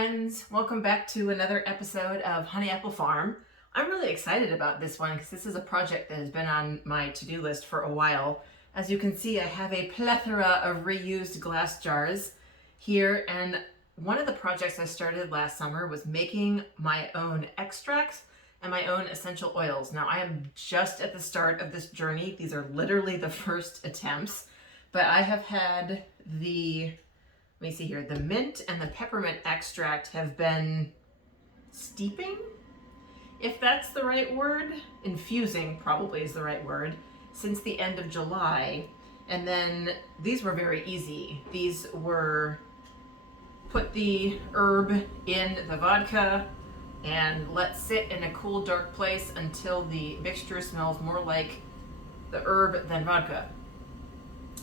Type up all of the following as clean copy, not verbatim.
friends, welcome back to another episode of Honey Apple Farm. I'm really excited about this one because this is a project that has been on my to-do list for a while. As you can see, I have a plethora of reused glass jars here, and one of the projects I started last summer was making my own extracts and my own essential oils. Now I am just at the start of this journey. These are literally the first attempts, but I have had let me see here, the mint and the peppermint extract have been steeping, if that's the right word. Infusing probably is the right word, since the end of July. And then these were very easy. These were put the herb in the vodka and let sit in a cool, dark place until the mixture smells more like the herb than vodka.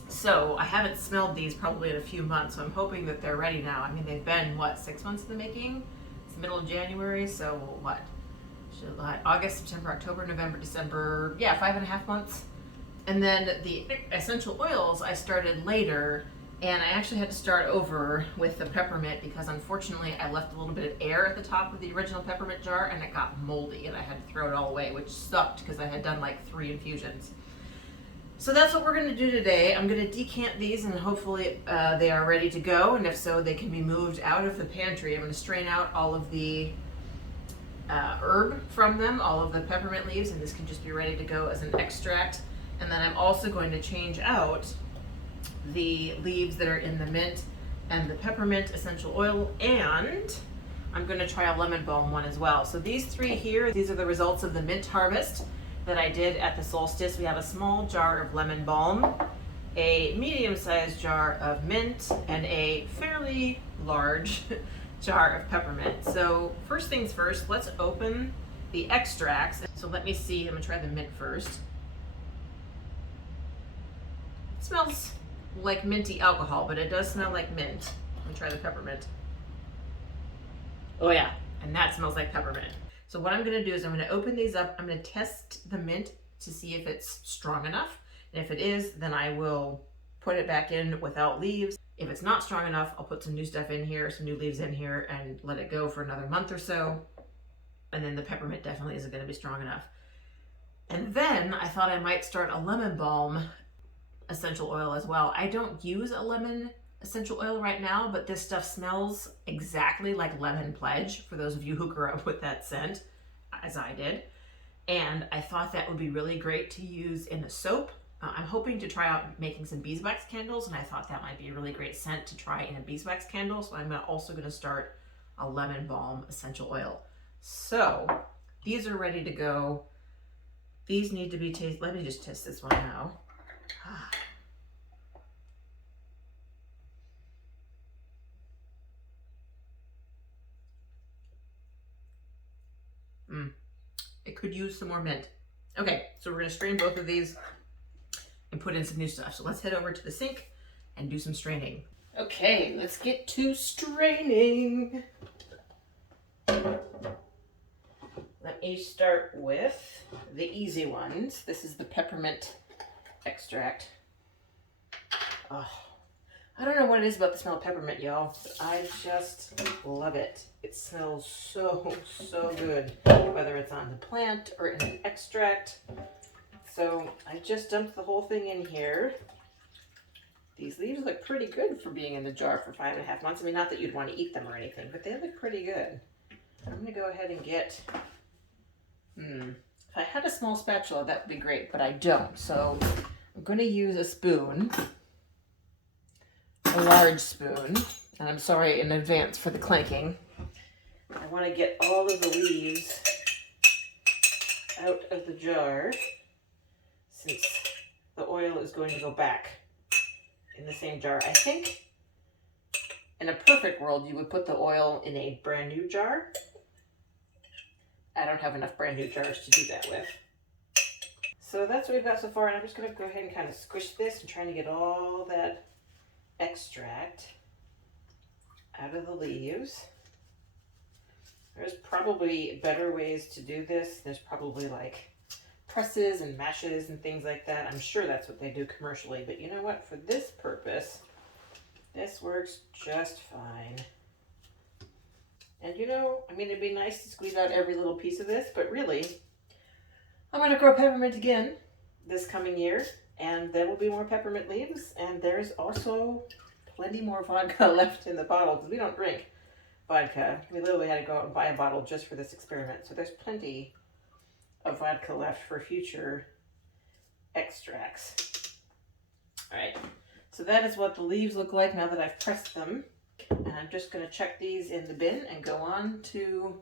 So I haven't smelled these probably in a few months, so I'm hoping that they're ready now. I mean, they've been, 6 months in the making? It's the middle of January, so what? July, August, September, October, November, December, 5.5 months. And then the essential oils I started later, and I actually had to start over with the peppermint because unfortunately I left a little bit of air at the top of the original peppermint jar and it got moldy and I had to throw it all away, which sucked because I had done like 3 infusions. So that's what we're going to do today. I'm going to decant these and hopefully they are ready to go, and if so, they can be moved out of the pantry. I'm going to strain out all of the herb from them, all of the peppermint leaves, and this can just be ready to go as an extract. And then I'm also going to change out the leaves that are in the mint and the peppermint essential oil, and I'm going to try a lemon balm one as well. So these 3 here, these are the results of the mint harvest that I did at the solstice. We have a small jar of lemon balm, a medium-sized jar of mint, and a fairly large jar of peppermint. So first things first, let's open the extracts. So let me see, I'm gonna try the mint first. It smells like minty alcohol, but it does smell like mint. Let me try the peppermint. Oh yeah, and that smells like peppermint. So what I'm going to do is I'm going to open these up. I'm going to test the mint to see if it's strong enough. And if it is, then I will put it back in without leaves. If it's not strong enough, I'll put some new stuff in here, some new leaves in here, and let it go for another month or so. And then the peppermint definitely isn't going to be strong enough. And then I thought I might start a lemon balm essential oil as well. I don't use a lemon essential oil right now, but this stuff smells exactly like Lemon Pledge, for those of you who grew up with that scent, as I did. And I thought that would be really great to use in a soap. I'm hoping to try out making some beeswax candles, and I thought that might be a really great scent to try in a beeswax candle. So I'm also going to start a lemon balm essential oil. So these are ready to go. These need to be tasted. Let me just test this one now. It could use some more mint. Okay, so we're going to strain both of these and put in some new stuff. So let's head over to the sink and do some straining. Okay, let's get to straining. Let me start with the easy ones. This is the peppermint extract. Oh, I don't know what it is about the smell of peppermint, y'all, but I just love it. It smells so, so good, whether it's on the plant or in an extract. So I just dumped the whole thing in here. These leaves look pretty good for being in the jar for 5.5 months. I mean, not that you'd want to eat them or anything, but they look pretty good. I'm going to go ahead and get, if I had a small spatula, that would be great, but I don't. So I'm going to use a spoon. A large spoon, and I'm sorry in advance for the clanking. I want to get all of the leaves out of the jar since the oil is going to go back in the same jar. I think in a perfect world you would put the oil in a brand new jar. I don't have enough brand new jars to do that with. So that's what we've got so far, and I'm just going to go ahead and kind of squish this and trying to get all that extract out of the leaves. There's probably better ways to do this. There's probably like presses and mashes and things like that. I'm sure that's what they do commercially, but you know what? For this purpose, this works just fine. And you know, I mean, it'd be nice to squeeze out every little piece of this, but really, I'm going to grow peppermint again this coming year, and there will be more peppermint leaves, and there's also plenty more vodka left in the bottle, because we don't drink vodka. We literally had to go out and buy a bottle just for this experiment, so there's plenty of vodka left for future extracts. All right, so that is what the leaves look like now that I've pressed them. And I'm just going to chuck these in the bin and go on to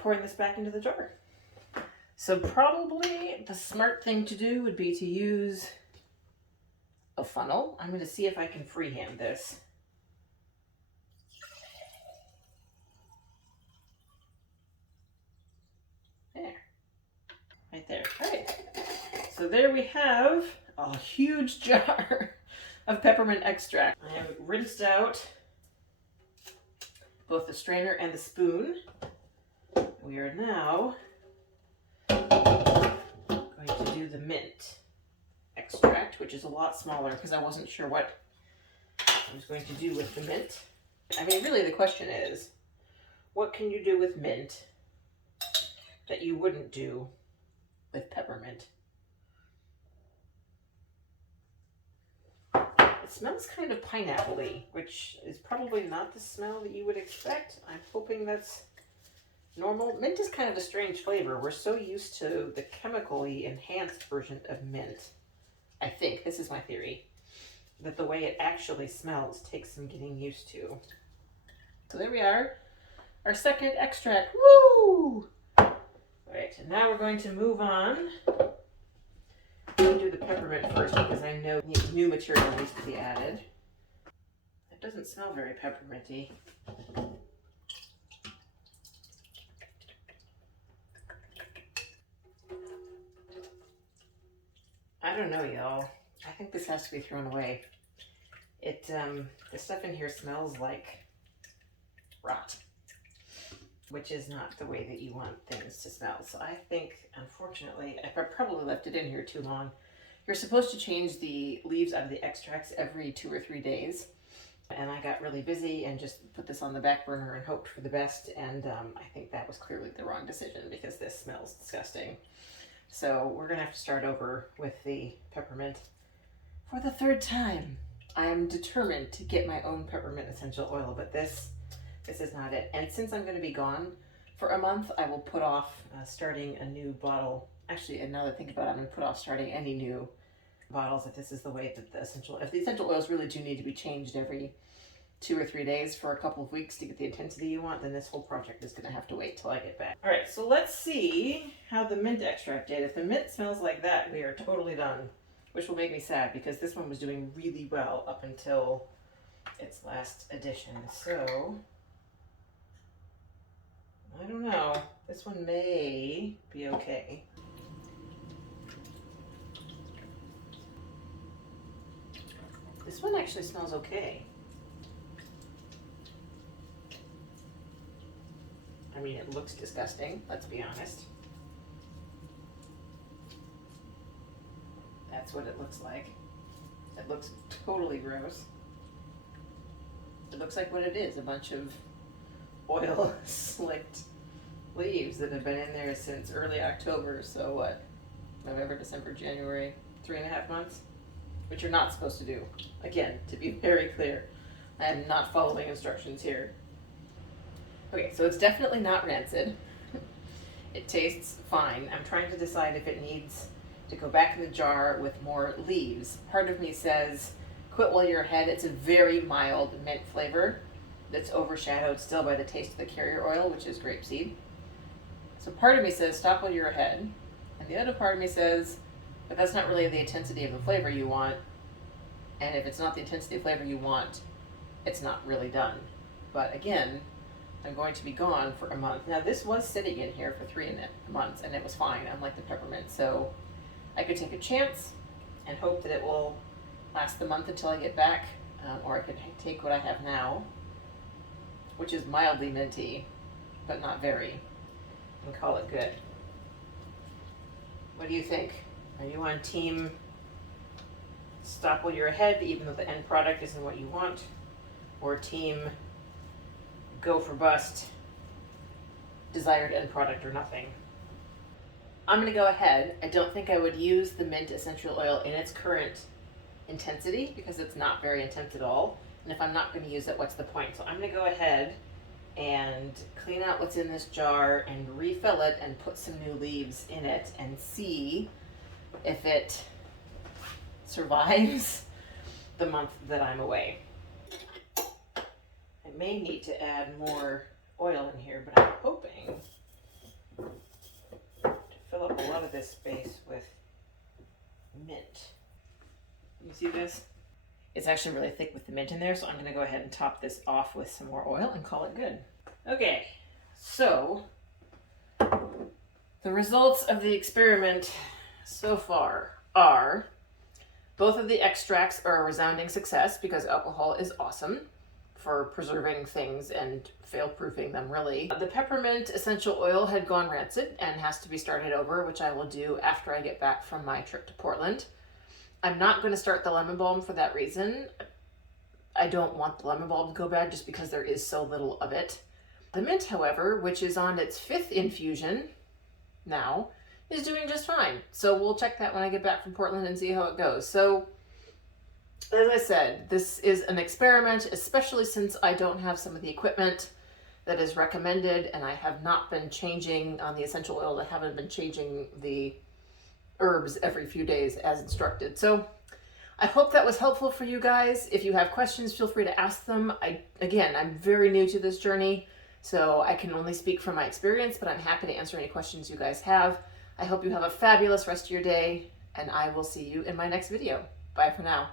pouring this back into the jar. So probably the smart thing to do would be to use a funnel. I'm going to see if I can freehand this. There. Right there. All right. So there we have a huge jar of peppermint extract. I have rinsed out both the strainer and the spoon. We are now going to do the mint extract, which is a lot smaller because I wasn't sure what I was going to do with the mint. I mean, really the question is, what can you do with mint that you wouldn't do with peppermint? It smells kind of pineapple-y, which is probably not the smell that you would expect. I'm hoping that's normal. Mint is kind of a strange flavor. We're so used to the chemically enhanced version of mint. I think, this is my theory, that the way it actually smells takes some getting used to. So there we are, our second extract. Woo! All right, and now we're going to move on. I'm going to do the peppermint first because I know new material needs to be added. It doesn't smell very pepperminty. I don't know, y'all. I think this has to be thrown away. The stuff in here smells like rot, which is not the way that you want things to smell. So I think, unfortunately, I probably left it in here too long. You're supposed to change the leaves out of the extracts every 2 or 3 days. And I got really busy and just put this on the back burner and hoped for the best. And I think that was clearly the wrong decision because this smells disgusting. So we're gonna have to start over with the peppermint for the 3rd time. I am determined to get my own peppermint essential oil, but this is not it. And since I'm gonna be gone for a month, I will put off starting a new bottle. Actually, now that I think about it, I'm gonna put off starting any new bottles if this is the way that if the essential oils really do need to be changed every 2 or 3 days for a couple of weeks to get the intensity you want, then this whole project is gonna have to wait till I get back. All right, so let's see how the mint extract did. If the mint smells like that, we are totally done, which will make me sad because this one was doing really well up until its last addition. So, I don't know. This one may be okay. This one actually smells okay. I mean, it looks disgusting, let's be honest. That's what it looks like. It looks totally gross. It looks like what it is, a bunch of oil slicked leaves that have been in there since early October. So what? November, December, January, 3.5 months? Which you're not supposed to do. Again, to be very clear, I am not following instructions here. Okay, so it's definitely not rancid. It tastes fine. I'm trying to decide if it needs to go back in the jar with more leaves. Part of me says, quit while you're ahead. It's a very mild mint flavor that's overshadowed still by the taste of the carrier oil, which is grapeseed. So part of me says, stop while you're ahead. And the other part of me says, but that's not really the intensity of the flavor you want. And if it's not the intensity of flavor you want, it's not really done. But again, I'm going to be gone for a month. Now this was sitting in here for 3 months and it was fine, unlike the peppermint. So I could take a chance and hope that it will last the month until I get back. Or I could take what I have now, which is mildly minty, but not very, and call it good. What do you think? Are you on team stop while you're ahead, even though the end product isn't what you want? Or team go for bust, desired end product or nothing. I'm going to go ahead. I don't think I would use the mint essential oil in its current intensity because it's not very intense at all. And if I'm not going to use it, what's the point? So I'm going to go ahead and clean out what's in this jar and refill it and put some new leaves in it and see if it survives the month that I'm away. I may need to add more oil in here, but I'm hoping to fill up a lot of this space with mint. You see this? It's actually really thick with the mint in there, so I'm going to go ahead and top this off with some more oil and call it good. Okay, so the results of the experiment so far are both of the extracts are a resounding success because alcohol is awesome for preserving things and fail-proofing them, really. The peppermint essential oil had gone rancid and has to be started over, which I will do after I get back from my trip to Portland. I'm not going to start the lemon balm for that reason. I don't want the lemon balm to go bad just because there is so little of it. The mint, however, which is on its 5th infusion now, is doing just fine. So we'll check that when I get back from Portland and see how it goes. So, as I said, this is an experiment, especially since I don't have some of the equipment that is recommended, and I have not been changing on the essential oils. I haven't been changing the herbs every few days as instructed. So I hope that was helpful for you guys. If you have questions, feel free to ask them. Again, I'm very new to this journey, so I can only speak from my experience, but I'm happy to answer any questions you guys have. I hope you have a fabulous rest of your day, and I will see you in my next video. Bye for now.